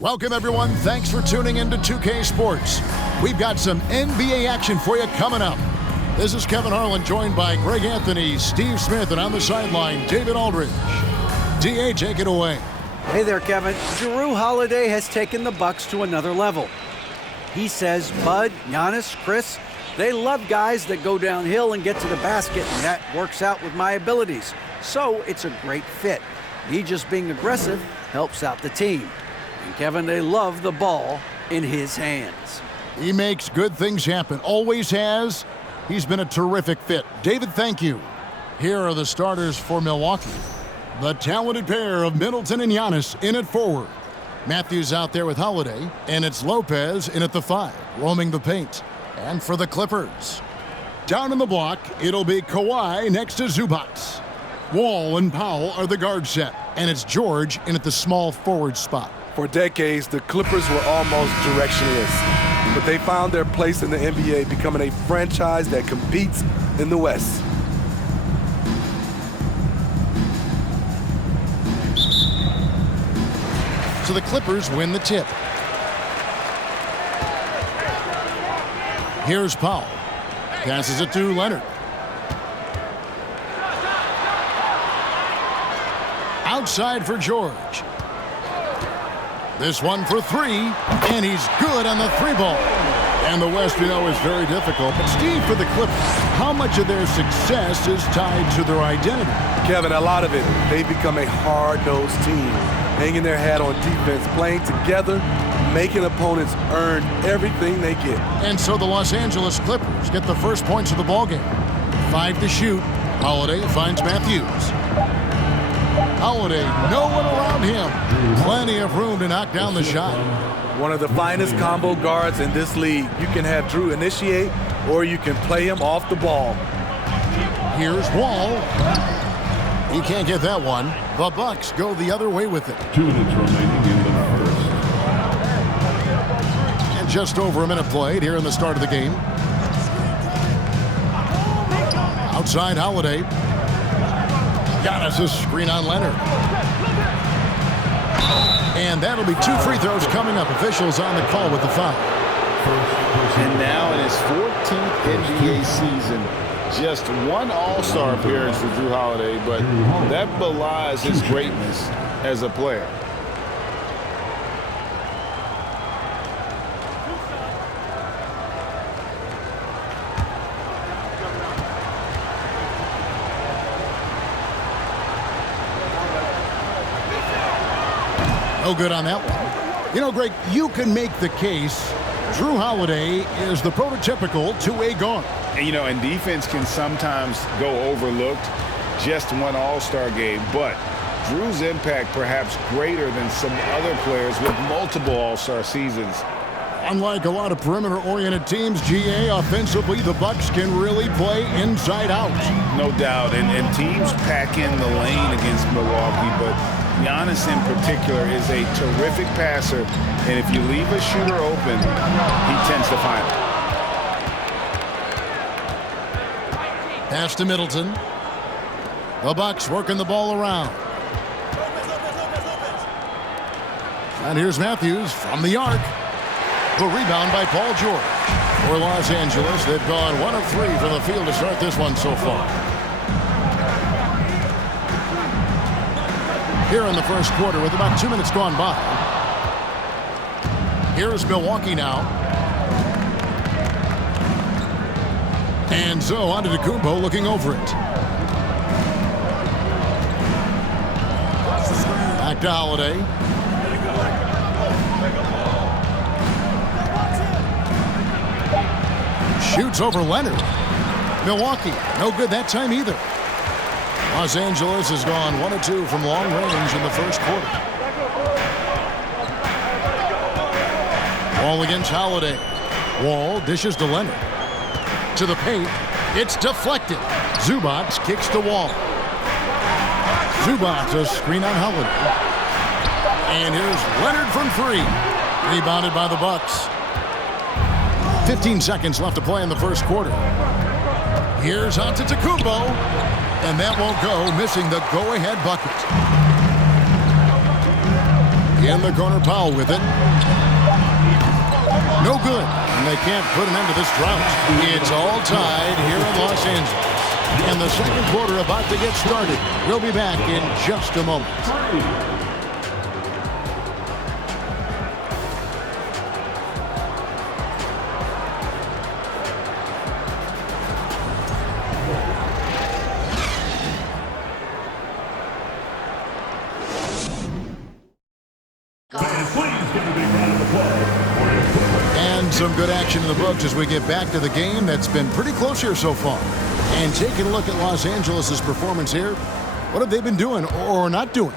Welcome, everyone. Thanks for tuning in to 2K Sports. We've got some NBA action for you coming up. This is Kevin Harlan, joined by Greg Anthony, Steve Smith, and on the sideline, David Aldridge. DA, take it away. Hey there, Kevin. Jrue Holiday has taken the Bucks to another level. He says Bud, Giannis, Chris, they love guys that go downhill and get to the basket, and that works out with my abilities. So it's a great fit. Me just being aggressive helps out the team. And Kevin, they love the ball in his hands. He makes good things happen. Always has. He's been a terrific fit. David, thank you. Here are the starters for Milwaukee. The talented pair of Middleton and Giannis in at forward. Matthews out there with Holiday, and it's Lopez in at the 5, roaming the paint. And for the Clippers, down in the block, it'll be Kawhi next to Zubac. Wall and Powell are the guard set, and it's George in at the small forward spot. For decades, the Clippers were almost directionless, but they found their place in the NBA, becoming a franchise that competes in the West. So the Clippers win the tip. Here's Powell. Passes it to Leonard. Outside for George. This one for 3, and he's good on the 3-ball. And the West, we know, is very difficult. But Steve, for the Clippers, how much of their success is tied to their identity? Kevin, a lot of it. They've become a hard-nosed team, hanging their hat on defense, playing together, making opponents earn everything they get. And so the Los Angeles Clippers get the first points of the ballgame. 5 to shoot. Holiday finds Matthews. Holiday, no one around him. Plenty of room to knock down the shot. One of the finest combo guards in this league. You can have Jrue initiate, or you can play him off the ball. Here's Wall. He can't get that one. The Bucks go the other way with it. 2 minutes remaining in the first. And just over a minute played here in the start of the game. Outside Holiday. Giannis' screen on Leonard. And that'll be 2 free throws coming up. Officials on the call with the foul. And now in his 14th NBA season, just one All-Star appearance for Jrue Holiday, but that belies his greatness as a player. No good on that one. You know, Greg, you can make the case Jrue Holiday is the prototypical two-way guard. And, you know, and defense can sometimes go overlooked. Just one All-Star game, but Jrue's impact perhaps greater than some other players with multiple All-Star seasons. Unlike a lot of perimeter-oriented teams, GA, offensively, the Bucks can really play inside out. No doubt, and teams pack in the lane against Milwaukee, but Giannis in particular is a terrific passer, and if you leave a shooter open, he tends to find it. Pass to Middleton. The Bucks working the ball around. And here's Matthews from the arc. The rebound by Paul George. For Los Angeles, they've gone 1 of 3 from the field to start this one so far. Here in the first quarter with about 2 minutes gone by. Here's Milwaukee now. And so on to Antetokounmpo looking over it. Back to Holiday. Shoots over Leonard. Milwaukee, no good that time either. Los Angeles has gone 1 of 2 from long range in the first quarter. Wall against Holiday. Wall dishes to Leonard. To the paint. It's deflected. Zubac kicks to Wall. Zubac a screen on Holiday. And here's Leonard from 3. Rebounded by the Bucks. 15 seconds left to play in the first quarter. Here's Antetokounmpo, and that won't go, missing the go-ahead bucket. In the corner, Powell with it. No good. And they can't put an end to this drought. It's all tied here in Los Angeles. And the second quarter about to get started. We'll be back in just a moment. And some good action in the books as we get back to the game that's been pretty close here so far. And taking a look at Los Angeles' performance here, what have they been doing or not doing?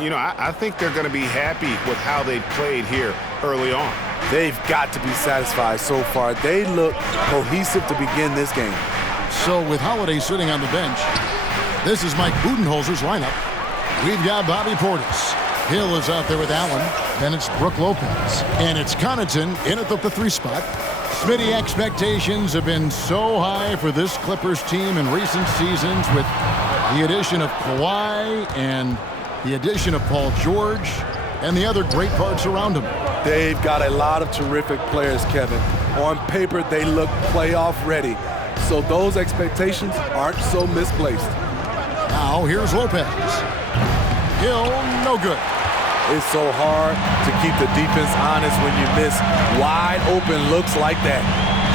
You know, I think they're going to be happy with how they played here early on. They've got to be satisfied so far. They look cohesive to begin this game. So with Holiday sitting on the bench, this is Mike Budenholzer's lineup. We've got Bobby Portis. Hill is out there with Allen. Then it's Brook Lopez. And it's Connaughton in at the 3 spot. Smitty, expectations have been so high for this Clippers team in recent seasons with the addition of Kawhi and the addition of Paul George and the other great parts around him. They've got a lot of terrific players, Kevin. On paper, they look playoff ready. So those expectations aren't so misplaced. Now here's Lopez. Hill, no good. It's so hard to keep the defense honest when you miss wide open looks like that.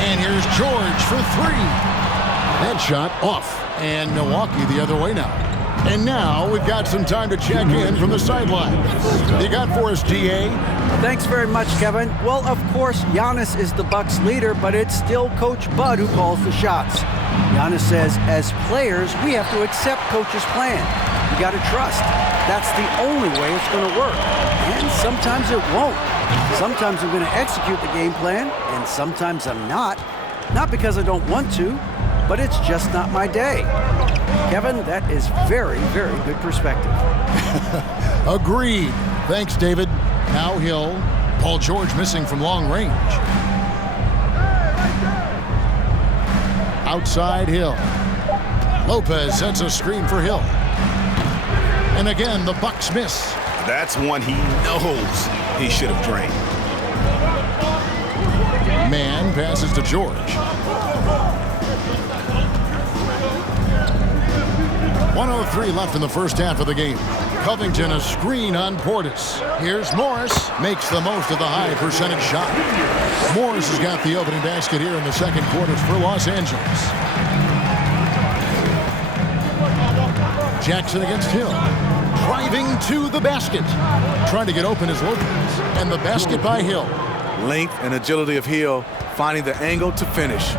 And here's George for 3. That shot off. And Milwaukee the other way now. And now we've got some time to check in from the sidelines. You got for us, DA? Thanks very much, Kevin. Well, of course, Giannis is the Bucks leader, but it's still Coach Bud who calls the shots. Giannis says, as players, we have to accept Coach's plan. You got to trust. That's the only way it's going to work. And sometimes it won't. Sometimes I'm going to execute the game plan, and sometimes I'm not. Not because I don't want to, but it's just not my day. Kevin, that is very, very good perspective. Agreed. Thanks, David. Now Hill. Paul George missing from long range. Outside Hill. Lopez sets a screen for Hill. And again, the Bucks miss. That's one he knows he should have drained. Man passes to George. .103 left in the first half of the game. Covington a screen on Portis. Here's Morris. Makes the most of the high percentage shot. Morris has got the opening basket here in the second quarters for Los Angeles. Jackson against Hill. Driving to the basket. Trying to get open is Lopez. And the basket by Hill. Length and agility of Hill, finding the angle to finish.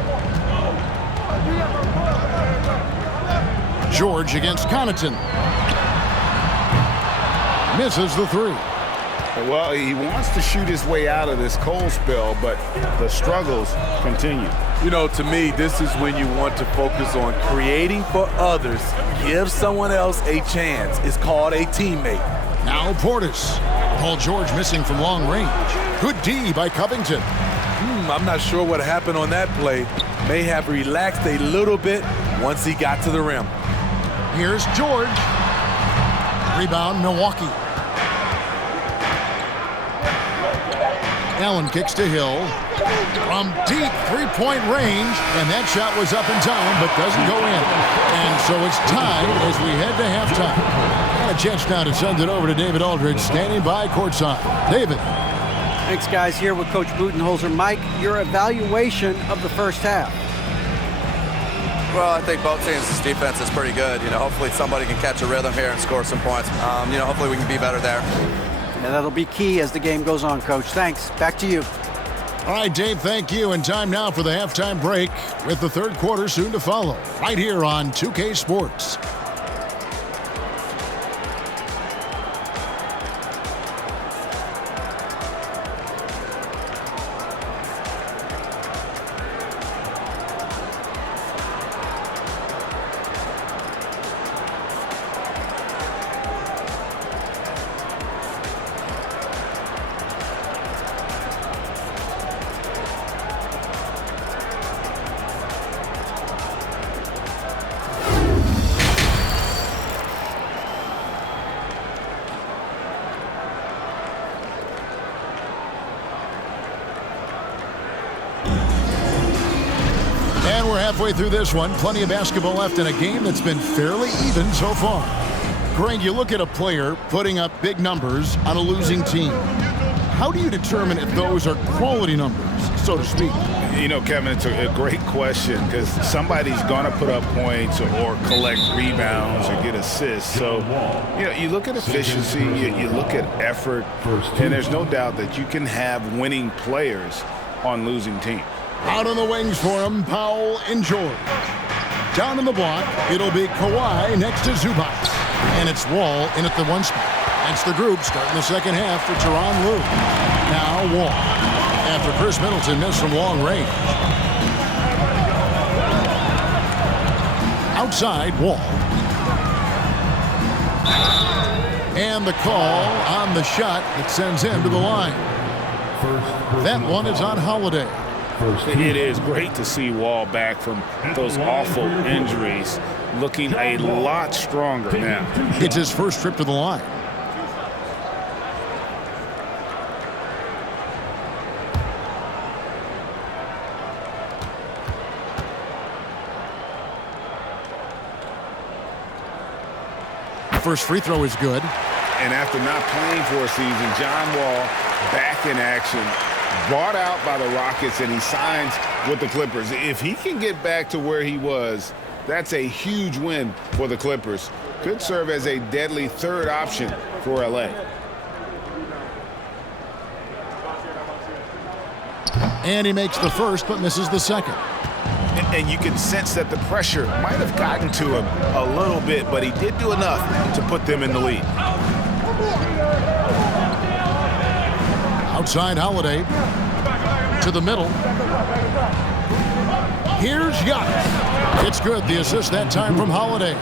George against Connaughton. Misses the 3. Well, he wants to shoot his way out of this cold spell, but the struggles continue. You know, to me, this is when you want to focus on creating for others. Give someone else a chance. It's called a teammate. Now Portis. Paul George missing from long range. Good D by Covington. I'm not sure what happened on that play. May have relaxed a little bit once he got to the rim. Here's George. Rebound, Milwaukee. Allen kicks to Hill. From deep three-point range, and that shot was up in time, but doesn't go in. And so it's tied as we head to halftime. Got a chance now to send it over to David Aldridge, standing by courtside. David. Thanks, guys. Here with Coach Budenholzer. Mike, your evaluation of the first half. Well, I think both teams' defense is pretty good. You know, hopefully somebody can catch a rhythm here and score some points. You know, hopefully we can be better there. And that'll be key as the game goes on, Coach. Thanks. Back to you. All right, Dave, thank you. And time now for the halftime break with the third quarter soon to follow right here on 2K Sports. Halfway through this one, plenty of basketball left in a game that's been fairly even so far. Greg, you look at a player putting up big numbers on a losing team. How do you determine if those are quality numbers, so to speak? You know, Kevin, it's a great question because somebody's going to put up points or collect rebounds or get assists. So, you know, you look at efficiency, you look at effort, and there's no doubt that you can have winning players on losing teams. Out on the wings for him, Powell and George. Down in the block, it'll be Kawhi next to Zubac. And it's Wall in at the 1 spot. That's the group starting the second half for Tyronn Lue. Now Wall. After Chris Middleton missed from long range. Outside, Wall. And the call on the shot that sends him to the line. That one is on Holiday. It is great to see Wall back from those awful injuries, looking a lot stronger now. It's his first trip to the line. First free throw is good. And after not playing for a season, John Wall back in action, bought out by the Rockets, and he signs with the Clippers. If he can get back to where he was, that's a huge win for the Clippers. Could serve as a deadly third option for LA. And he makes the first but misses the second. And you can sense that the pressure might have gotten to him a little bit, but he did do enough to put them in the lead. Outside Holiday to the middle. Here's Giannis. It's good. The assist that time from Holiday.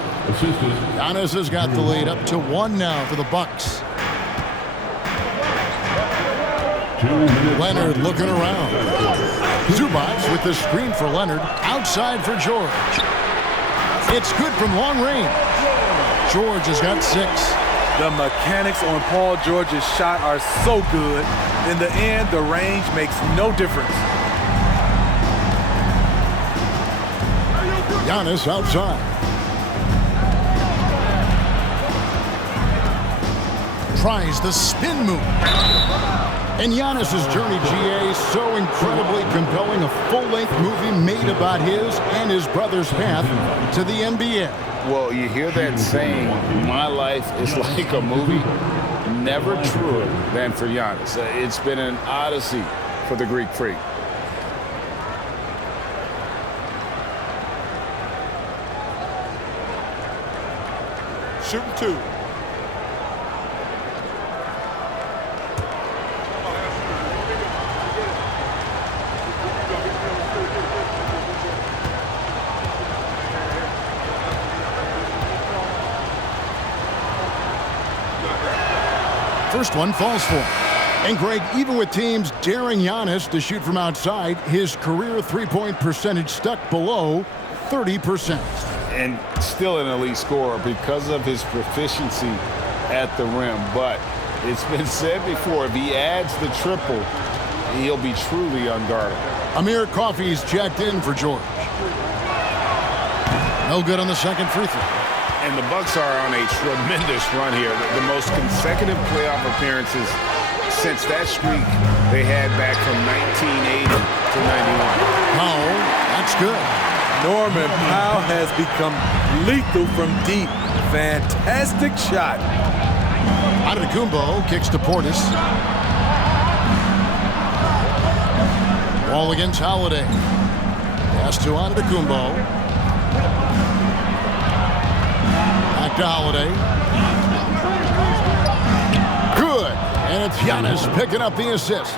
Giannis has got the lead up to 1 now for the Bucks. Leonard looking around. Zubac with the screen for Leonard. Outside for George. It's good from long range. George has got 6. The mechanics on Paul George's shot are so good. In the end, the range makes no difference. Giannis outside. Tries the spin move. And Giannis's journey, GA, so incredibly compelling. A full-length movie made about his and his brother's path to the NBA. Well, you hear that saying, my life is like a movie. Never truer than for Giannis. It's been an odyssey for the Greek freak. Shooting 2. First one falls for him. And Greg, even with teams daring Giannis to shoot from outside, his career three-point percentage stuck below 30%. And still an elite scorer because of his proficiency at the rim. But it's been said before, if he adds the triple, he'll be truly unguardable. Amir Coffey's checked in for George. No good on the second free throw. And the Bucks are on a tremendous run here. The most consecutive playoff appearances since that streak they had back from 1980 to 91. Powell, that's good. Norman Powell has become lethal from deep. Fantastic shot. Antetokounmpo kicks to Portis. Ball against Holiday. Pass to Antetokounmpo. Back to Holiday. Good. And it's Giannis picking up the assist.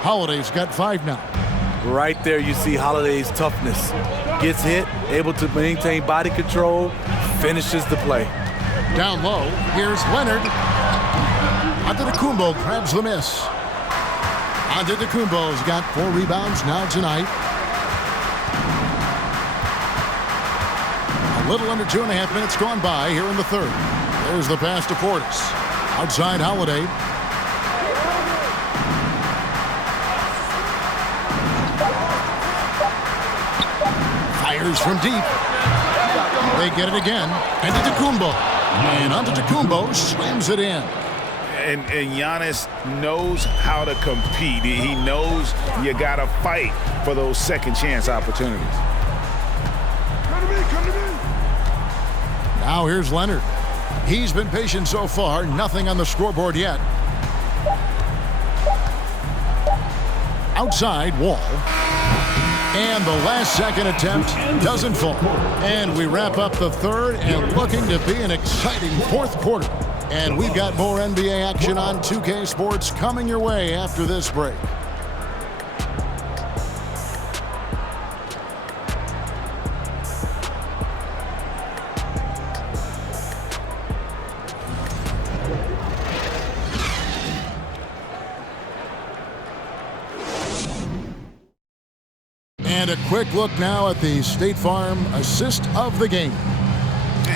Holiday's got 5 now. Right there you see Holiday's toughness. Gets hit, able to maintain body control, finishes the play. Down low, here's Leonard. Antetokounmpo grabs the miss. Antetokounmpo's got 4 rebounds now tonight. A little under 2.5 minutes gone by here in the third. There's the pass to Portis. Outside Holiday. Fires from deep. They get it again. And Antetokounmpo. And Antetokounmpo slams it in. And Giannis knows how to compete. He knows you got to fight for those second chance opportunities. Come to me. Now here's Leonard. He's been patient so far. Nothing on the scoreboard yet. Outside, Wall. And the last second attempt doesn't fall. And we wrap up the third and looking to be an exciting fourth quarter. And we've got more NBA action on 2K Sports coming your way after this break. And a quick look now at the State Farm assist of the game.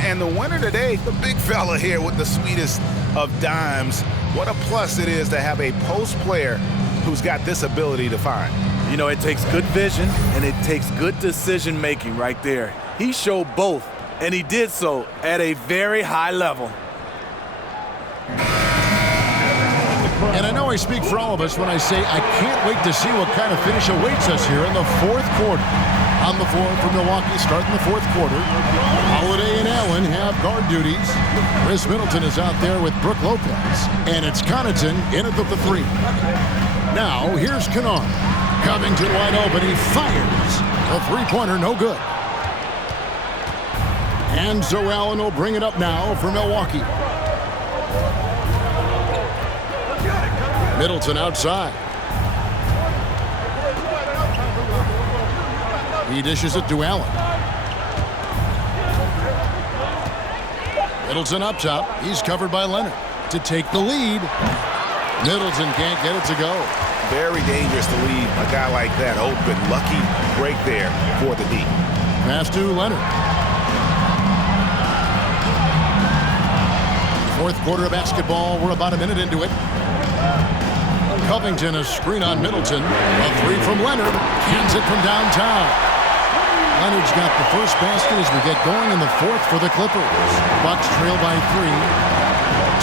And the winner today, the big fella here with the sweetest of dimes. What a plus it is to have a post player who's got this ability to find. You know, it takes good vision and it takes good decision making right there. He showed both, and he did so at a very high level. And I know I speak for all of us when I say I can't wait to see what kind of finish awaits us here in the fourth quarter. On the floor for Milwaukee, starting the fourth quarter. Holiday and Allen have guard duties. Chris Middleton is out there with Brook Lopez. And it's Connaughton in at the three. Now, here's Kennard. Covington wide open. He fires. The three-pointer, no good. And so Allen will bring it up now for Milwaukee. Middleton outside. He dishes it to Allen. Middleton up top. He's covered by Leonard to take the lead. Middleton can't get it to go. Very dangerous to leave a guy like that open. Lucky break there for the D. Pass to Leonard. Fourth quarter of basketball. We're about a minute into it. Covington, a screen on Middleton. A three from Leonard. Cans it from downtown. Leonard's got the first basket as we get going in the fourth for the Clippers. Bucks trail by 3.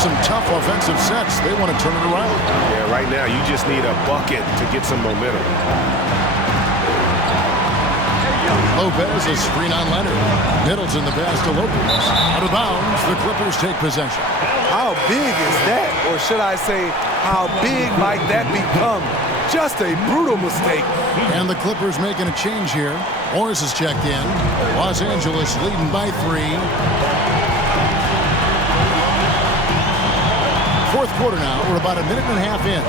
Some tough offensive sets. They want to turn it around. Yeah, right now you just need a bucket to get some momentum. Lopez, a screen on Leonard. Middleton, the pass to Lopez. Out of bounds, the Clippers take possession. How big is that? Or should I say, how big might that become? Just a brutal mistake. And the Clippers making a change here. Morris has checked in. Los Angeles leading by 3. Fourth quarter now. We're about a minute and a half in.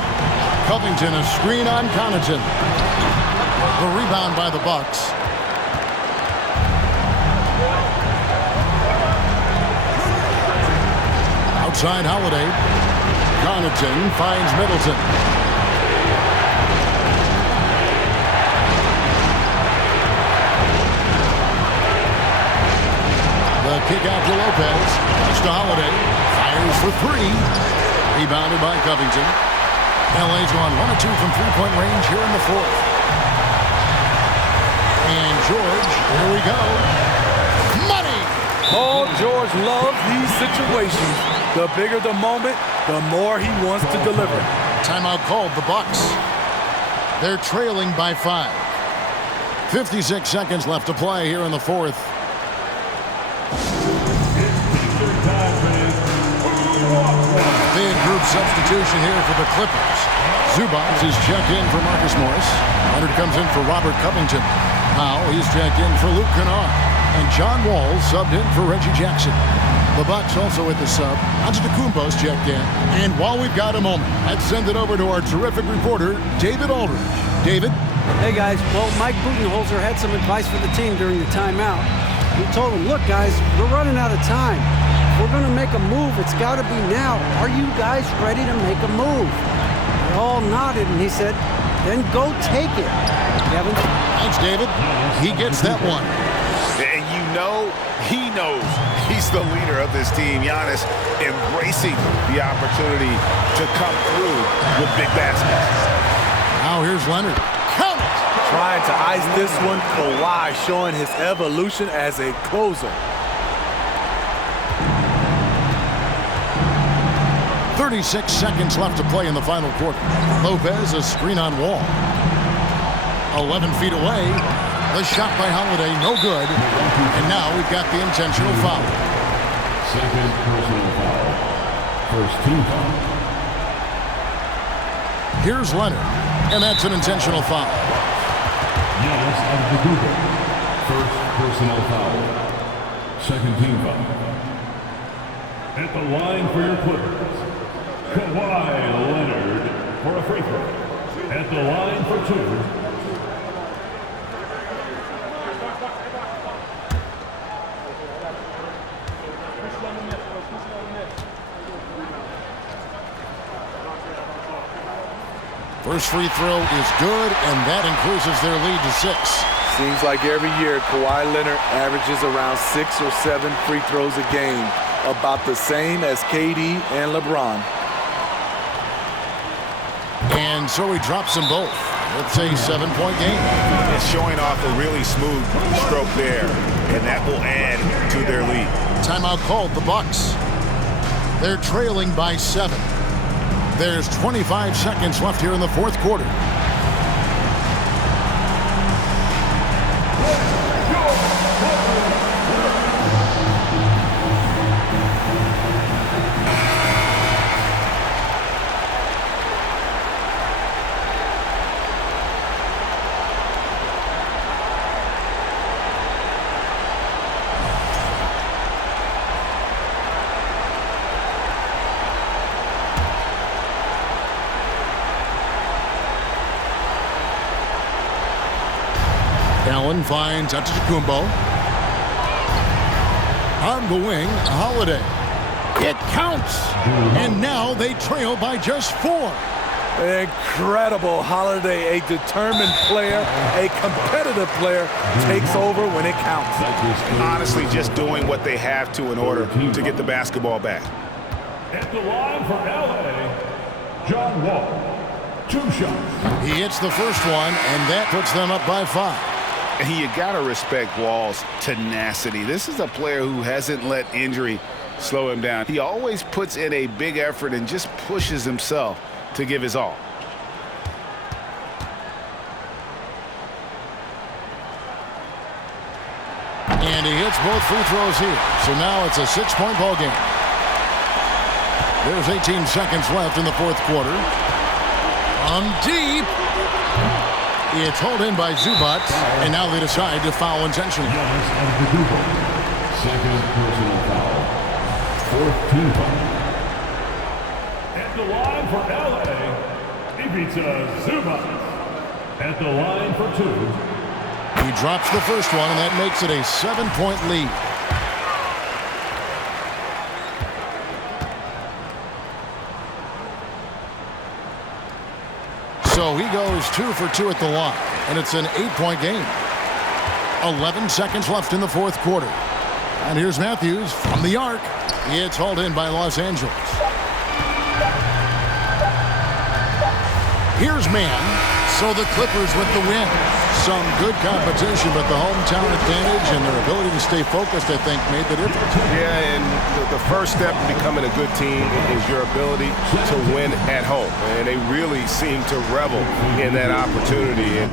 Covington, a screen on Connaughton. The rebound by the Bucks. Outside Holiday. Connaughton finds Middleton. The kick out to Lopez. It's to Holiday. Fires for 3. Rebounded by Covington. LA's gone 1 or 2 from three-point range here in the fourth. And George, here we go. Money! Paul George loves these situations. The bigger the moment, the more he wants to deliver. Timeout called, the Bucks. They're trailing by 5. 56 seconds left to play here in the fourth. Big group substitution here for the Clippers. Zubac is checked in for Marcus Morris. Leonard comes in for Robert Covington. Powell, he's checked in for Luke Kennard. And John Wall subbed in for Reggie Jackson. The Bucks also with the sub. Antetokounmpo's checked in. And while we've got a moment, let's send it over to our terrific reporter, David Aldridge. David? Hey, guys. Well, Mike Budenholzer had some advice for the team during the timeout. He told them, look, guys, we're running out of time. If we're going to make a move, it's got to be now. Are you guys ready to make a move? They all nodded, and he said, then go take it. Kevin? Thanks, David. He gets that one. And you know, he knows he's the leader of this team. Giannis embracing the opportunity to come through with big baskets. Now here's Leonard. Count it! Trying to ice this one, Kawhi showing his evolution as a closer. 36 seconds left to play in the final quarter. Lopez, a screen on Wall. 11 feet away. The shot by Holiday, no good. And now we've got the intentional foul. Second personal foul. First team foul. Here's Leonard, and that's an intentional foul. Giannis Antetokounmpo. First personal foul. Second team foul. At the line for your Clippers, Kawhi Leonard for a free throw. At the line for 2. First free throw is good, and that increases their lead to 6. Seems like every year Kawhi Leonard averages around 6 or 7 free throws a game, about the same as KD and LeBron. And so he drops them both. It's a 7-point game. It's showing off a really smooth stroke there, and that will add to their lead. Timeout called, the Bucks. They're trailing by 7. There's 25 seconds left here in the fourth quarter. Allen finds Antetokounmpo. On the wing, Holiday. It counts! And now they trail by just 4. Incredible. Holiday, a determined player, a competitive player, takes over when it counts. Honestly, just doing what they have to in order to get the basketball back. At the line for LA, John Wall. 2 shots. He hits the first one, and that puts them up by 5. And you got to respect Wall's tenacity. This is a player who hasn't let injury slow him down. He always puts in a big effort and just pushes himself to give his all. And he hits both free throws here. So now it's a 6-point ball game. There's 18 seconds left in the fourth quarter. Deep. It's hauled in by Zubac, and now they decide to foul intentionally. Giannis Antetokounmpo. Second personal foul. Fourth team foul. At the line for LA, Ivica Zubac. At the line for 2. He drops the first one, and that makes it a 7-point lead. So he goes 2 for 2 at the line, and it's an 8-point game. 11 seconds left in the fourth quarter. And here's Matthews from the arc. It's hauled in by Los Angeles. Here's Mann. So the Clippers with the win. Some good competition, but the hometown advantage and their ability to stay focused, I think, made the difference. Yeah, and the first step in becoming a good team is your ability to win at home. And they really seem to revel in that opportunity. And